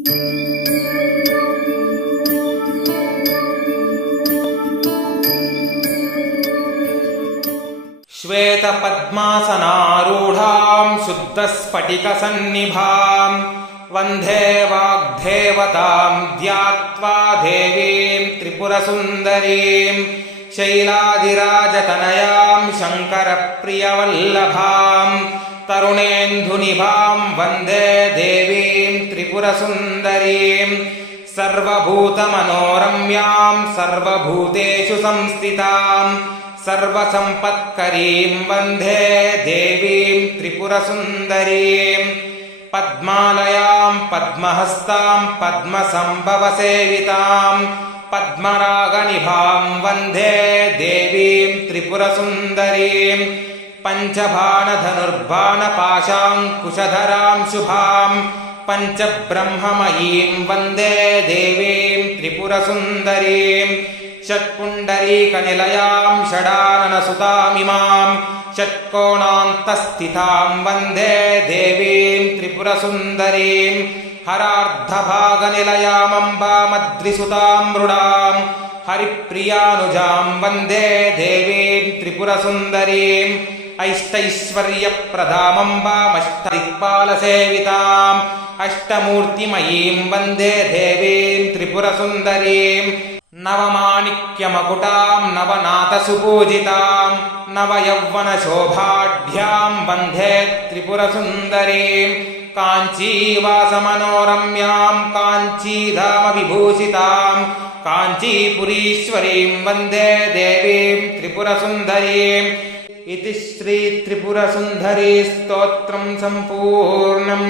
श्वेतपद्मासनारूढां शुद्धस्फटिकसन्निभां वन्दे वाग्देवतां ध्यात्वा देवीं त्रिपुरसुन्दरीं शैलादिराजतनयां शङ्करप्रियवल्लभां तरुणेन्दुनिभां वन्दे देवीं त्रिपुरसुन्दरीं सर्वभूतमनोरम्यां सर्वभूतेषु संस्थितां सर्वसम्पत्करीं वन्दे देवीं त्रिपुरसुन्दरीं पद्मालयां पद्महस्तां पद्मसम्भवसेवितां पद्मरागनिभां वन्दे देवीं त्रिपुरसुन्दरीं पञ्चबाणधनुर्बाणपाशाङ्कुशधरां शुभां पञ्चब्रह्ममयीं वन्दे देवीं त्रिपुरसुन्दरीं षट्पुण्डरीकनिलयां षडाननसुतामिमां षट्कोणान्तस्थितां वन्दे देवीं त्रिपुरसुन्दरीं हरार्धभागनिलयामम्बामद्रिसुतां मृडां हरिप्रियानुजां वन्दे देवीं त्रिपुरसुन्दरीं अष्टैश्वर्यप्रदामम्बामष्टदिक्पालसेविताम् अष्टमूर्तिमयीं वन्दे देवीं त्रिपुरसुन्दरीं नवमाणिक्यमकुटां नवनाथसुपूजितां नवयौवनशोभाढ्यां वन्दे त्रिपुरसुन्दरीं काञ्चीवासमनोरम्यां काञ्चीधामविभूषितां काञ्चीपुरीश्वरीं वन्दे देवीं त्रिपुरसुन्दरीम् इति श्री त्रिपुरसुन्दरी स्तोत्रं सम्पूर्णम्।